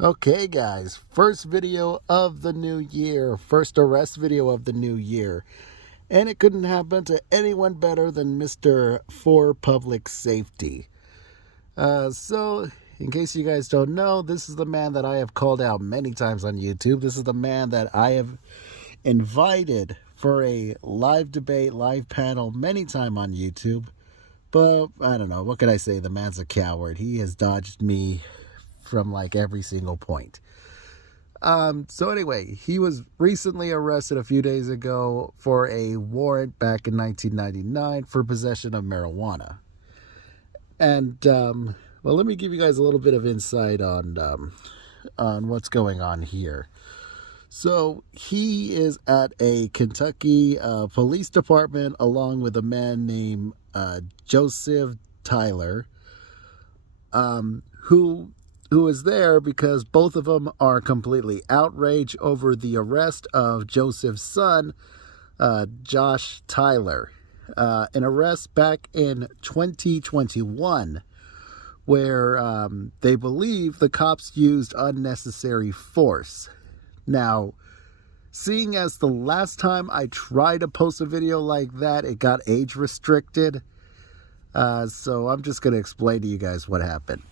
Okay guys, first video of the new year, first arrest video of the new year. And it couldn't happen to anyone better than Mr. For Public Safety. So, in case you guys don't know, this is the man that I have called out many times on YouTube. This is the man that I have invited for a live debate, live panel many times on YouTube. But, I don't know, what can I say? The man's a coward. He has dodged me from like every single point. So anyway, he was recently arrested a few days ago for a warrant back in 1999 for possession of marijuana. And, well, let me give you guys a little bit of insight on what's going on here. So he is at a Kentucky police department along with a man named Joseph Tyler, who is there because both of them are completely outraged over the arrest of Joseph's son, Josh Tyler. An arrest back in 2021 where they believe the cops used unnecessary force. Now, seeing as the last time I tried to post a video like that, it got age restricted. So I'm just going to explain to you guys what happened.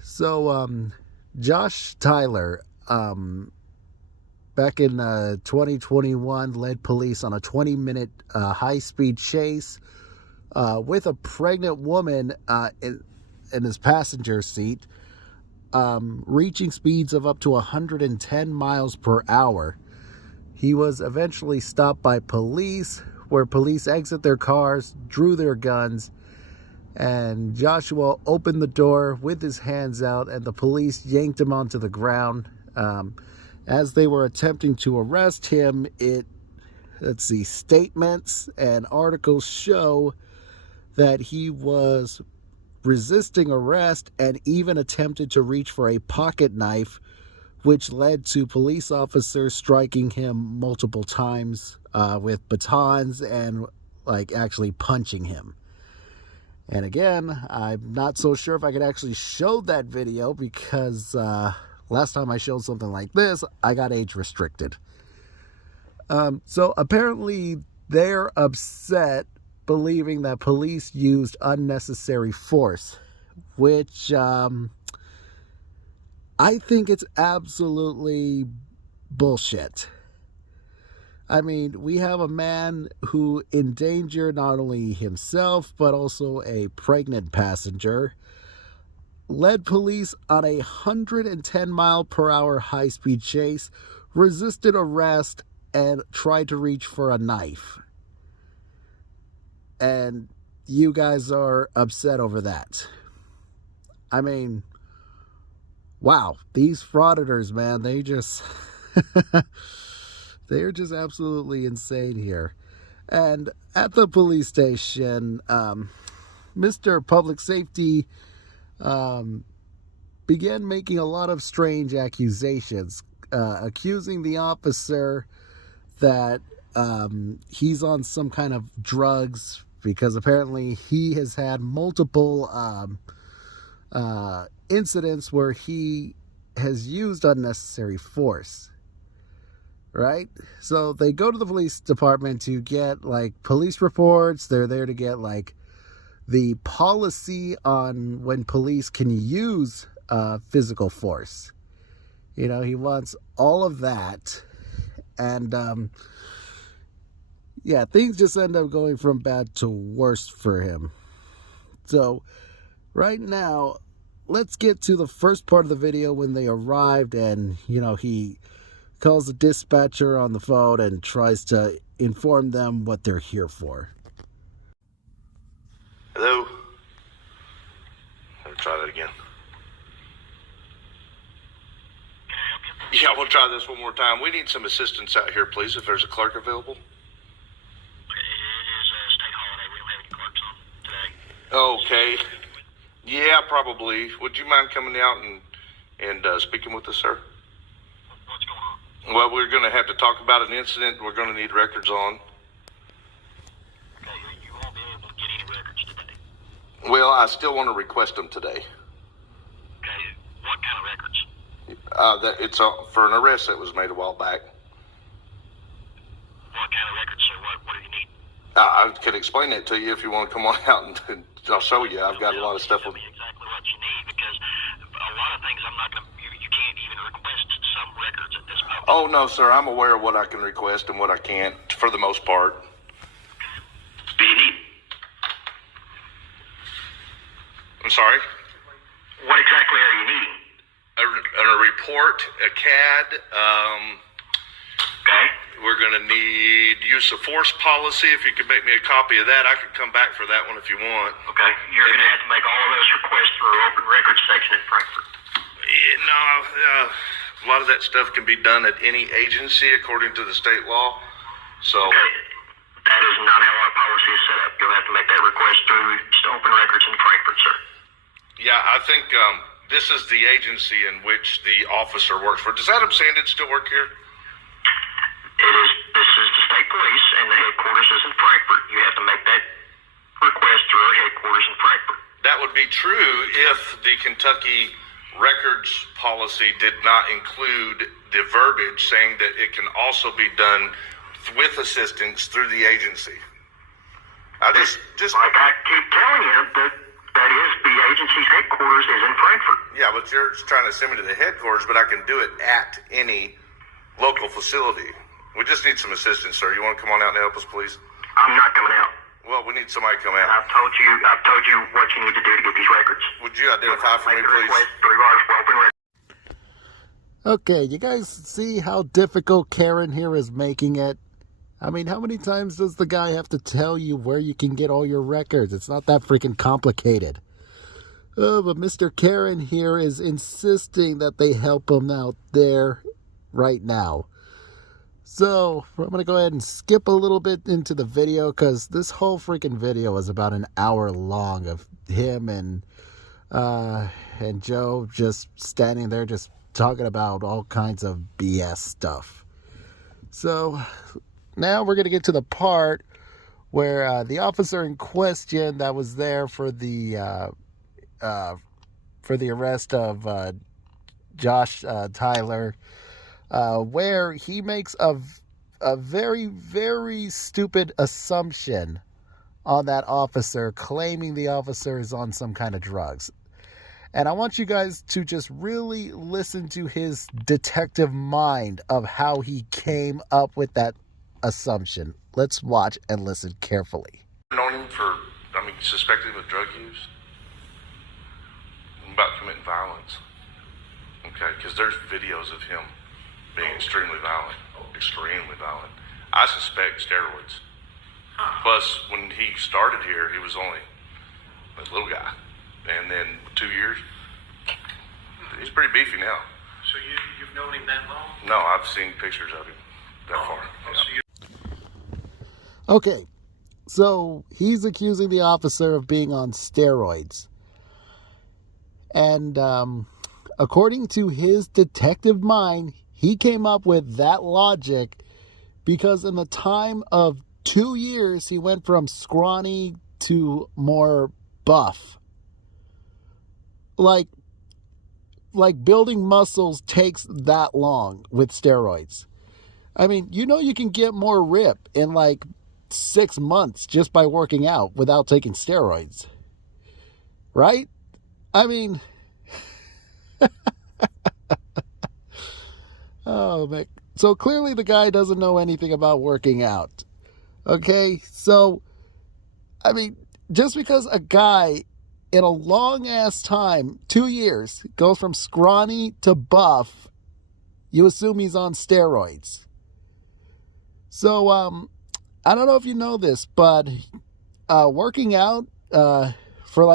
So, Josh Tyler, back in 2021, led police on a 20-minute high-speed chase with a pregnant woman in his passenger seat, reaching speeds of up to 110 miles per hour. He was eventually stopped by police, where police exit their cars, drew their guns, and Joshua opened the door with his hands out, and the police yanked him onto the ground. As they were attempting to arrest him, statements and articles show that he was resisting arrest and even attempted to reach for a pocket knife, which led to police officers striking him multiple times with batons and actually punching him. And again, I'm not so sure if I could actually show that video because last time I showed something like this, I got age restricted. So apparently they're upset, believing that police used unnecessary force, which I think it's absolutely bullshit. I mean, we have a man who endangered not only himself, but also a pregnant passenger, led police on a 110 mile per hour high-speed chase, resisted arrest, and tried to reach for a knife. And you guys are upset over that. I mean, wow, these frauditors, man, they just... They're just absolutely insane here. And at the police station, Mr. Public Safety began making a lot of strange accusations, accusing the officer that he's on some kind of drugs, because apparently he has had multiple incidents where he has used unnecessary force. Right? So they go to the police department to get police reports. They're there to get the policy on when police can use physical force. You know, he wants all of that. And yeah, things just end up going from bad to worse for him. So right now, let's get to the first part of the video when they arrived, and he calls the dispatcher on the phone and tries to inform them what they're here for. Hello? Let me try that again. Can I help you? Yeah, we'll try this one more time. We need some assistance out here, please, if there's a clerk available. Okay, it is a state holiday. We don't have any clerks on today. Okay. Yeah, probably. Would you mind coming out and speaking with us, sir? What's going on? Well, we're going to have to talk about an incident we're going to need records on. Okay, you won't be able to get any records today. Well, I still want to request them today. Okay, what kind of That it's for an arrest that was made a while back. What kind of records, sir? What do you need? I could explain that to you if you want to come on out and I'll show you. I've got a lot of stuff. Tell me exactly what you need, because a lot of things I'm not going to. You can't even request some records at this moment. Oh no, sir. I'm aware of what I can request and what I can't, for the most part. Do you need? I'm sorry. What exactly are you needing? A report, a CAD. Okay. We're going to need use of force policy. If you could make me a copy of that, I could come back for that one if you want. Okay. You're going to have to make all of those requests through our open records section in Frankfurt. Yeah, no, a lot of that stuff can be done at any agency according to the state law. So. Okay. That is not how our policy is set up. You'll have to make that request through open records in Frankfurt, sir. Yeah, I think this is the agency in which the officer works for. Does Adam Sandage still work here? This is the state police, and the headquarters is in Frankfurt. You have to make that request through our headquarters in Frankfurt. That would be true if the Kentucky records policy did not include the verbiage saying that it can also be done with assistance through the agency. I just like I keep telling you, that is the agency's headquarters is in Frankfurt. Yeah, but you're trying to send me to the headquarters, but I can do it at any local facility. We just need some assistance, sir. You want to come on out and help us, please? I'm not coming out. Well, we need somebody to come out. I've told you what you need to do to get these records. Would you identify for me, please? Through our open records. Okay, you guys see how difficult Karen here is making it? I mean, how many times does the guy have to tell you where you can get all your records? It's not that freaking complicated. Oh, but Mr. Karen here is insisting that they help him out there right now. So, I'm going to go ahead and skip a little bit into the video, because this whole freaking video is about an hour long of him and Joe just standing there just talking about all kinds of BS stuff. So, now we're going to get to the part where the officer in question that was there for the arrest of Josh Tyler, where he makes a very, very stupid assumption on that officer, claiming the officer is on some kind of drugs. And I want you guys to just really listen to his detective mind of how he came up with that assumption. Let's watch and listen carefully. Known him for, suspected of drug use? About committing violence. Okay, because there's videos of him being extremely violent. I suspect steroids. Plus, when he started here, he was only a little guy. And then 2 years, he's pretty beefy now. So you've known him that long? No, I've seen pictures of him that far. So Okay, so he's accusing the officer of being on steroids. And according to his detective mind, he came up with that logic because in the time of 2 years, he went from scrawny to more buff. Like building muscles takes that long with steroids. I mean, you can get more rip in 6 months just by working out without taking steroids. Right? I mean, oh, man. So clearly the guy doesn't know anything about working out. Okay? So, I mean, just because a guy in a long-ass time, 2 years, goes from scrawny to buff, you assume he's on steroids. So, I don't know if you know this, but working out for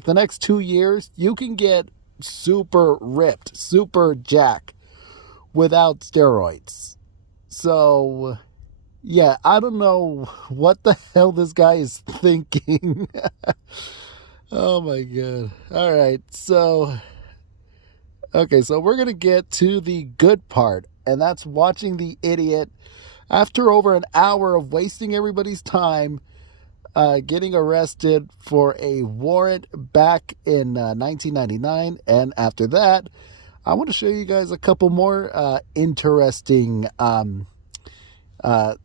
the next 2 years, you can get super ripped, super jack without steroids. So, yeah, I don't know what the hell this guy is thinking. Oh my God. All right. So we're going to get to the good part, and that's watching the idiot, after over an hour of wasting everybody's time, getting arrested for a warrant back in 1999. And after that, I want to show you guys a couple more interesting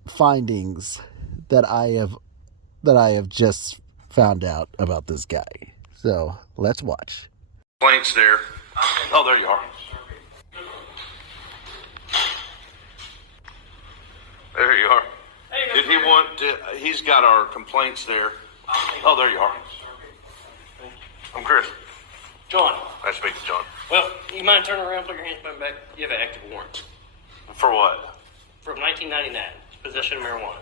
findings that I have just found out about this guy. So let's watch. Complaints there. Oh, there you are. There you are. Did he want to, he's got our complaints there. Oh, there you are. I'm Chris. John, Nice to meet you, John. well, you mind turning around, put your hands behind back? You have an active warrant For what? from 1999, possession of marijuana.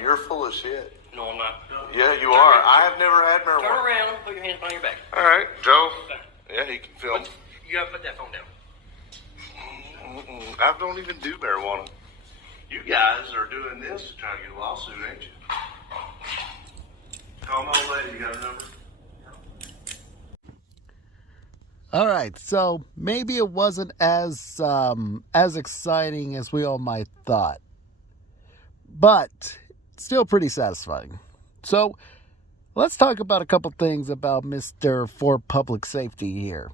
You're full of shit. No, I'm not. Yeah, you are. I have never had Turn marijuana. around, put your hands behind your back. All right, Joe. Okay. Yeah, he can film. You gotta put that phone down. I don't even do marijuana. You guys are doing this to try to get a lawsuit, ain't you? Call my old lady. You got her number? All right, so maybe it wasn't as exciting as we all might thought, but still pretty satisfying. So let's talk about a couple things about Mr. For Public Safety here.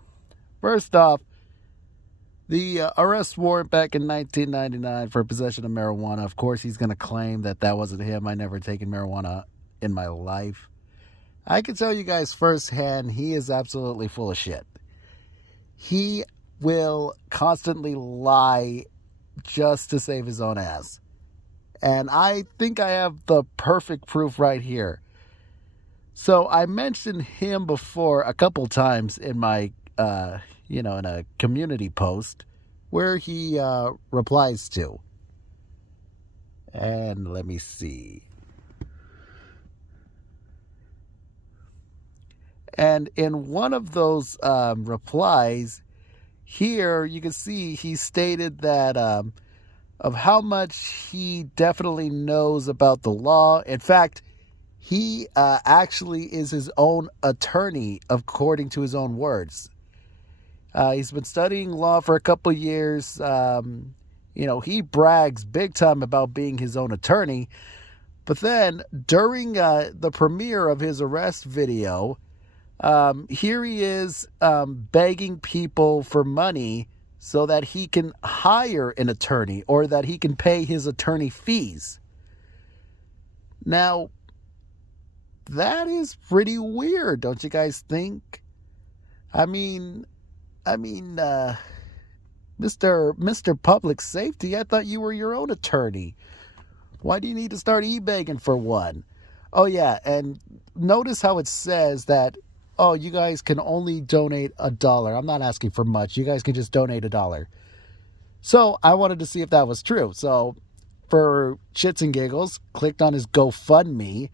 First off, the arrest warrant back in 1999 for possession of marijuana. Of course, he's going to claim that that wasn't him. I never taken marijuana in my life. I can tell you guys firsthand, he is absolutely full of shit. He will constantly lie just to save his own ass. And I think I have the perfect proof right here. So I mentioned him before a couple times in my, in a community post where he replies to. And let me see. And in one of those replies, here you can see he stated that of how much he definitely knows about the law. In fact, he actually is his own attorney, according to his own words. He's been studying law for a couple years. He brags big time about being his own attorney. But then during the premiere of his arrest video, here he is begging people for money so that he can hire an attorney or that he can pay his attorney fees. Now, that is pretty weird, don't you guys think? I mean, Mr. Public Safety, I thought you were your own attorney. Why do you need to start e-begging for one? Oh, yeah, and notice how it says that, oh, you guys can only donate $1. I'm not asking for much. You guys can just donate $1. So I wanted to see if that was true. So for shits and giggles, clicked on his GoFundMe.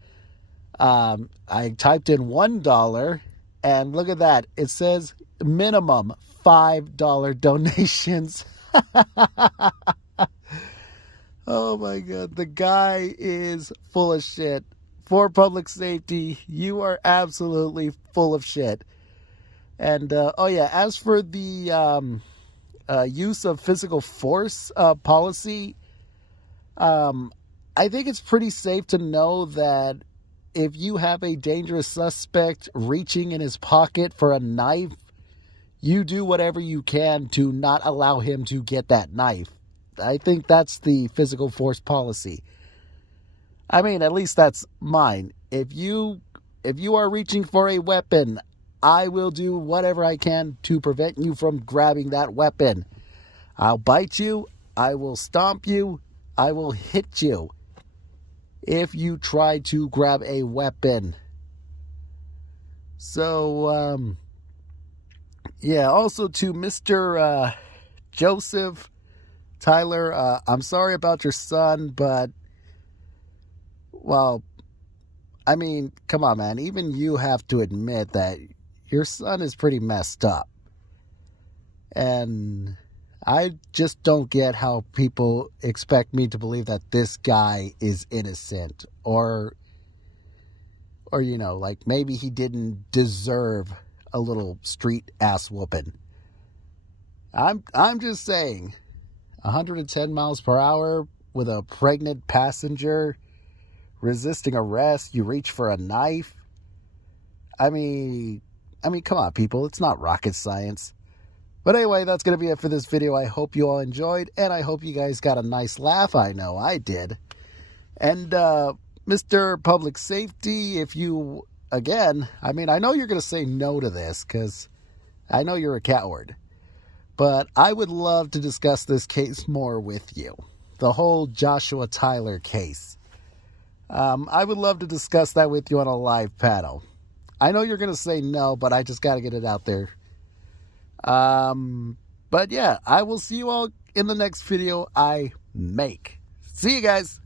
I typed in $1, and look at that. It says minimum $5 donations. Oh my God. The guy is full of shit. For public safety, you are absolutely full of shit. And, as for the use of physical force policy, I think it's pretty safe to know that if you have a dangerous suspect reaching in his pocket for a knife, you do whatever you can to not allow him to get that knife. I think that's the physical force policy. I mean, at least that's mine. If you are reaching for a weapon, I will do whatever I can to prevent you from grabbing that weapon. I'll bite you. I will stomp you. I will hit you if you try to grab a weapon. So, also to Mr. Joseph Tyler, I'm sorry about your son, but, well, I mean, come on, man. Even you have to admit that your son is pretty messed up. And I just don't get how people expect me to believe that this guy is innocent or like maybe he didn't deserve a little street ass whooping. I'm just saying, 110 miles per hour with a pregnant passenger, resisting arrest, you reach for a knife. I mean, come on, people. It's not rocket science. But anyway, that's going to be it for this video. I hope you all enjoyed, and I hope you guys got a nice laugh. I know I did. And Mr. Public Safety, if you, again, I mean, I know you're going to say no to this because I know you're a coward. But I would love to discuss this case more with you. The whole Joshua Tyler case. I would love to discuss that with you on a live panel. I know you're going to say no, but I just got to get it out there. But yeah, I will see you all in the next video I make. See you guys.